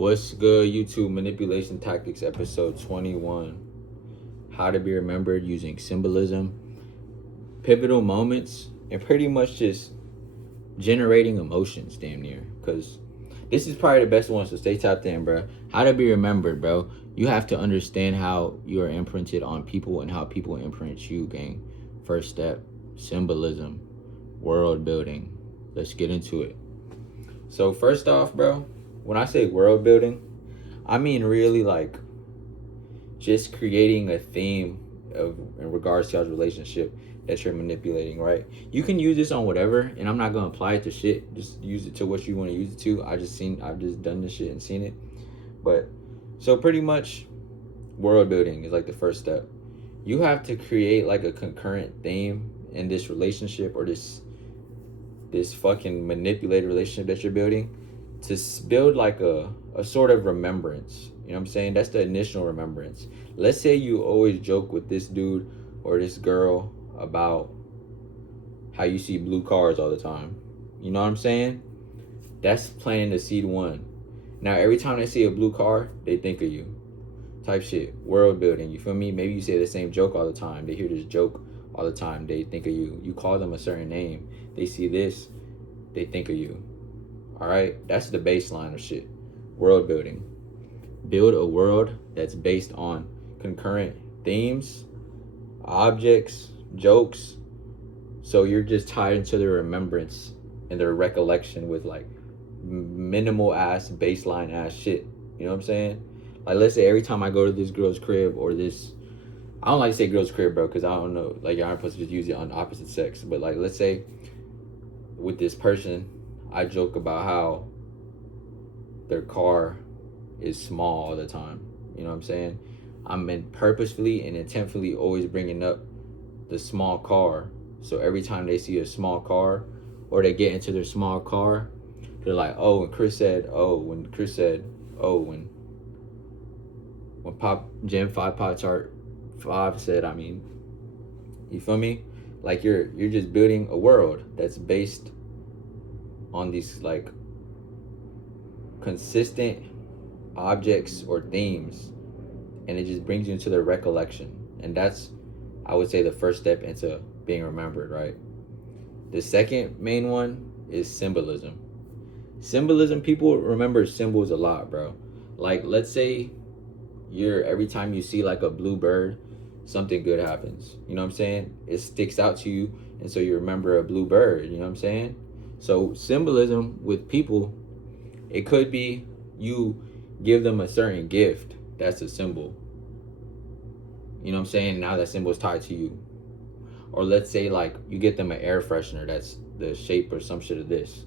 What's good, YouTube? Manipulation Tactics, episode 21. How to be remembered using symbolism, pivotal moments, and pretty much just generating emotions, damn near. Because this is probably the best one, so stay tapped in, bro. How to be remembered, bro. You have to understand how you are imprinted on people and how people imprint you, gang. First step, symbolism, world building. Let's get into it. So, first off, bro, when I say world building, I mean really like just creating a theme of in regards to y'all's relationship that you're manipulating, right? You can use this on whatever, and I'm not gonna apply it to shit. Just use it to what you want to use it to. I've just done this shit and seen it. But so pretty much world building is like the first step. You have to create like a concurrent theme in this relationship or this fucking manipulated relationship that you're building to build like a sort of remembrance. You know what I'm saying? That's the initial remembrance. Let's say you always joke with this dude or this girl about how you see blue cars all the time. You know what I'm saying? That's planting the seed one. Now, every time they see a blue car, they think of you. Type shit. World building. You feel me? Maybe you say the same joke all the time. They hear this joke all the time. They think of you. You call them a certain name. They see this. They think of you. All right? That's the baseline of shit. World building. Build a world that's based on concurrent themes, objects, jokes. So you're just tied into their remembrance and their recollection with like minimal ass, baseline ass shit. You know what I'm saying? Like, let's say every time I go to this girl's crib or this, I don't like to say girl's crib, bro, because I don't know, like, you aren't supposed to just use it on opposite sex. But like, let's say with this person, I joke about how their car is small all the time. You know what I'm saying? I'm purposefully and intentfully always bringing up the small car. So every time they see a small car or they get into their small car, they're like, oh, when Chris said, when Pop Gen 5 Pop Tart 5 said, I mean, you feel me? Like you're just building a world that's based on these like consistent objects or themes, and it just brings you into the recollection. And that's, I would say, the first step into being remembered, right? The second main one is symbolism. Symbolism, people remember symbols a lot, bro. Like, let's say every time you see like a blue bird, something good happens. You know what I'm saying? It sticks out to you, and so you remember a blue bird. You know what I'm saying? So symbolism with people, it could be you give them a certain gift. That's a symbol. You know what I'm saying? Now that symbol is tied to you. Or let's say like you get them an air freshener that's the shape or some shit of this.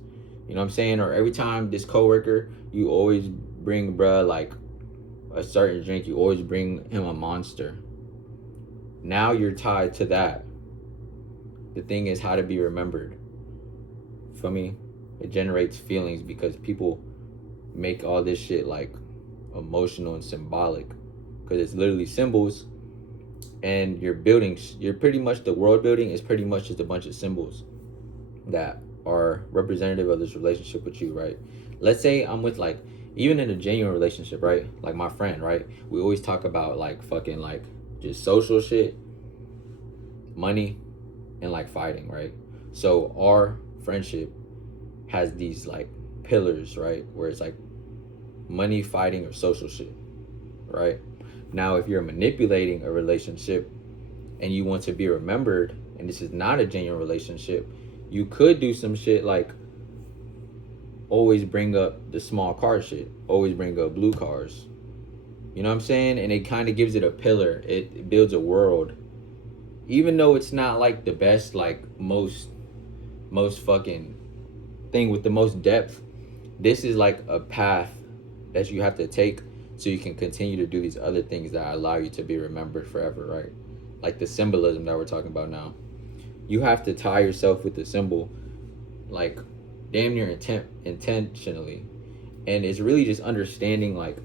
You know what I'm saying? Or every time this coworker, you always bring bruh like a certain drink, you always bring him a Monster. Now you're tied to that. The thing is how to be remembered. For me, it generates feelings because people make all this shit like emotional and symbolic because it's literally symbols, and you're pretty much, the world building is pretty much just a bunch of symbols that are representative of this relationship with you, right? Let's say I'm with like, even in a genuine relationship, right? Like my friend, right? We always talk about like fucking like just social shit, money, and like fighting, right? So our friendship has these like pillars, right? Where it's like money, fighting, or social shit, right? Now, if you're manipulating a relationship and you want to be remembered, and this is not a genuine relationship, you could do some shit like always bring up the small car shit, always bring up blue cars. You know what I'm saying? And it kind of gives it a pillar. It builds a world. Even though it's not like the best, like most fucking thing with the most depth, this is like a path that you have to take so you can continue to do these other things that allow you to be remembered forever, right? Like the symbolism that we're talking about now. You have to tie yourself with the symbol, like damn near intentionally. And it's really just understanding like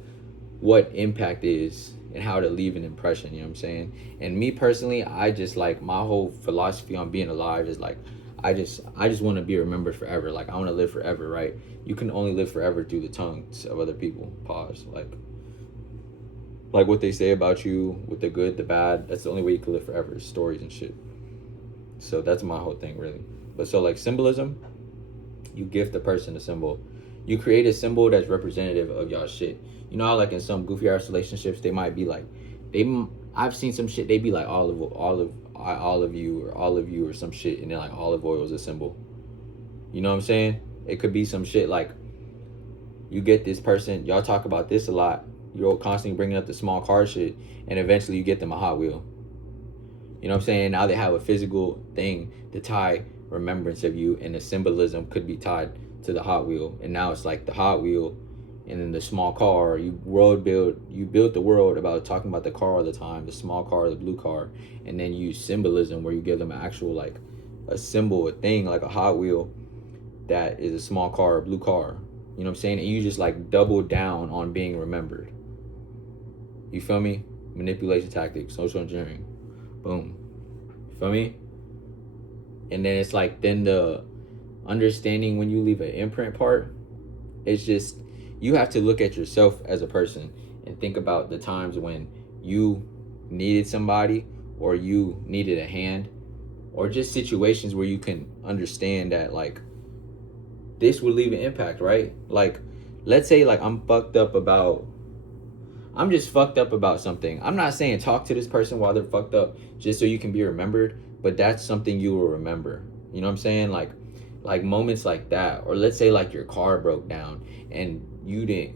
what impact is and how to leave an impression, you know what I'm saying? And me personally, I just like, my whole philosophy on being alive is like, I just want to be remembered forever. Like I want to live forever, right? You can only live forever through the tongues of other people. Pause. Like what they say about you, with the good, the bad. That's the only way you can live forever. Is stories and shit. So that's my whole thing, really. But so like symbolism, you gift the person a symbol. You create a symbol that's representative of y'all shit. You know how like in some goofy ass relationships they might be like, I've seen some shit they be like all of you or all of you or some shit, and then like olive oil is a symbol. You know what I'm saying? It could be some shit like you get this person, y'all talk about this a lot. You're constantly bringing up the small car shit, and eventually you get them a Hot Wheel. You know what I'm saying? Now they have a physical thing to tie remembrance of you, and the symbolism could be tied to the Hot Wheel. And now it's like the Hot Wheel and then the small car. You built the world about talking about the car all the time, the small car, the blue car, and then you use symbolism where you give them an actual like a symbol, a thing like a Hot Wheel that is a small car, a blue car. You know what I'm saying? And you just like double down on being remembered. You feel me? Manipulation tactics, social engineering. Boom. You feel me? And then it's like, then the understanding when you leave an imprint part, it's just, you have to look at yourself as a person and think about the times when you needed somebody or you needed a hand, or just situations where you can understand that like this would leave an impact, right? Like, let's say like I'm just fucked up about something. I'm not saying talk to this person while they're fucked up just so you can be remembered, but that's something you will remember. You know what I'm saying? Like moments like that. Or let's say like your car broke down and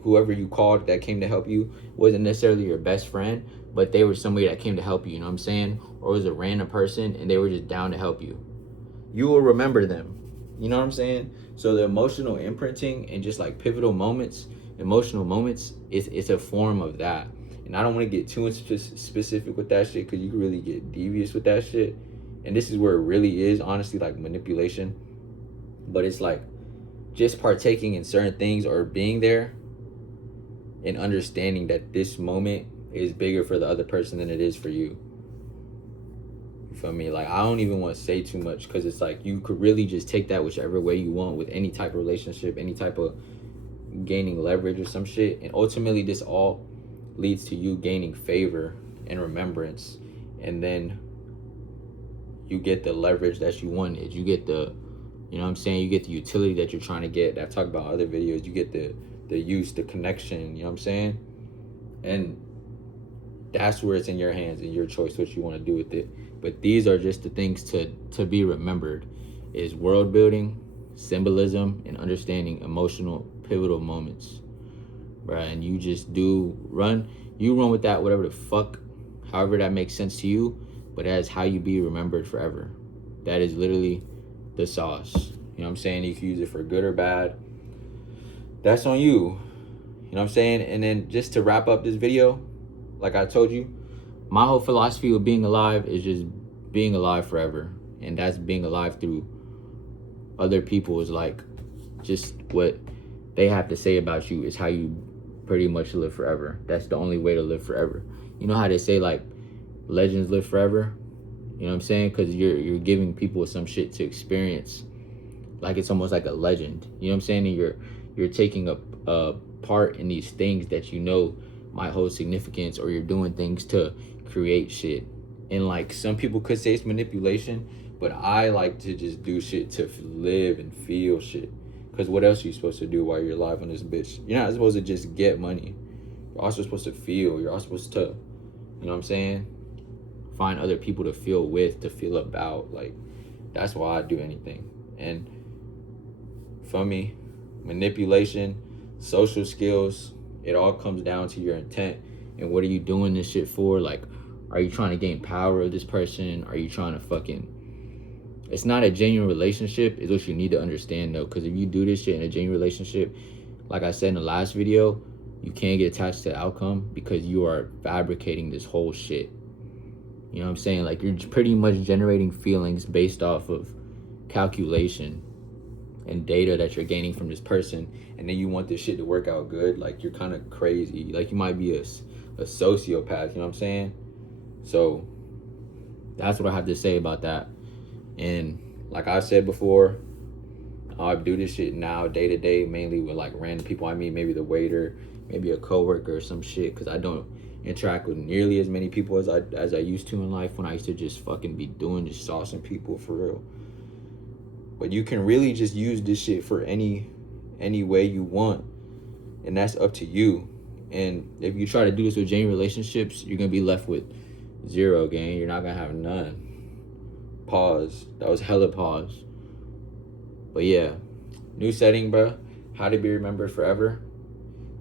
whoever you called that came to help you wasn't necessarily your best friend, but they were somebody that came to help you know what I'm saying? Or it was a random person and they were just down to help you. You will remember them. You know what I'm saying? So the emotional imprinting and just like pivotal moments, emotional moments, it's a form of that. And I don't want to get too specific with that shit, because you can really get devious with that shit. And this is where it really is, honestly, like manipulation. But it's like just partaking in certain things or being there and understanding that this moment is bigger for the other person than it is for you. You feel me? Like, I don't even want to say too much, because it's like you could really just take that whichever way you want with any type of relationship, any type of gaining leverage or some shit. And ultimately this all leads to you gaining favor and remembrance, and then you get the leverage that you wanted. You get the, you know what I'm saying, you get the utility that you're trying to get, that I've talked about in other videos. You get the use, the connection, you know what I'm saying? And that's where it's in your hands and your choice what you want to do with it. But these are just the things to be remembered, is world building, symbolism, and understanding emotional pivotal moments, right? And you just run with that, whatever the fuck, however that makes sense to you, but that's how you be remembered forever. That is literally the sauce. You know what I'm saying? You can use it for good or bad. That's on you. You know what I'm saying? And then just to wrap up this video, like I told you, my whole philosophy of being alive is just being alive forever. And that's being alive through other people, is like just what they have to say about you is how you pretty much live forever. That's the only way to live forever. You know how they say like legends live forever? You know what I'm saying? Because you're giving people some shit to experience. Like it's almost like a legend. You know what I'm saying? And you're taking a part in these things that you know might hold significance, or you're doing things to create shit. And like some people could say it's manipulation, but I like to just do shit to live and feel shit. Because what else are you supposed to do while you're alive on this bitch? You're not supposed to just get money. You're also supposed to feel. You're also supposed to, you know what I'm saying, find other people to feel with, to feel about. Like, that's why I do anything. And for me, manipulation, social skills, it all comes down to your intent and what are you doing this shit for. Like, are you trying to gain power of this person? Are you trying to fucking... It's not a genuine relationship is what you need to understand, though, because if you do this shit in a genuine relationship, like I said in the last video, you can't get attached to the outcome because you are fabricating this whole shit. You know what I'm saying? Like, you're pretty much generating feelings based off of calculation and data that you're gaining from this person, and then you want this shit to work out good. Like, you're kind of crazy. Like, you might be a sociopath, you know what I'm saying? So that's what I have to say about that. And like I said before, I do this shit now day to day, mainly with like random people I meet, maybe the waiter, maybe a coworker or some shit, because I don't interact with nearly as many people as I used to in life when I used to just fucking be doing just saucing people for real. But you can really just use this shit for any way you want, and that's up to you. And if you try to do this with genuine relationships, you're gonna be left with zero, gang. You're not gonna have none. Pause. That was hella pause. But yeah, new setting, bro. How to be remembered forever.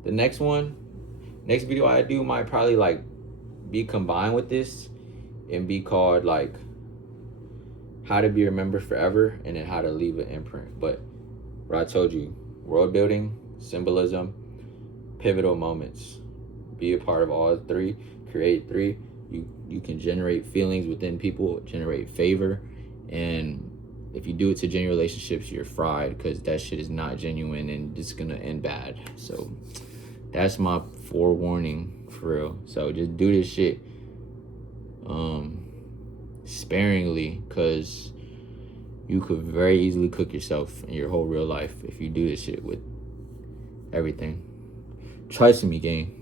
The next video I do might probably like be combined with this and be called like how to be remembered forever and then how to leave an imprint. But what I told you, world building, symbolism, pivotal moments. Be a part of all three. Create three. You can generate feelings within people, generate favor, and if you do it to genuine relationships, you're fried, because that shit is not genuine and it's gonna end bad. So that's my forewarning for real. So just do this shit sparingly, because you could very easily cook yourself in your whole real life if you do this shit with everything. Trust me, gang.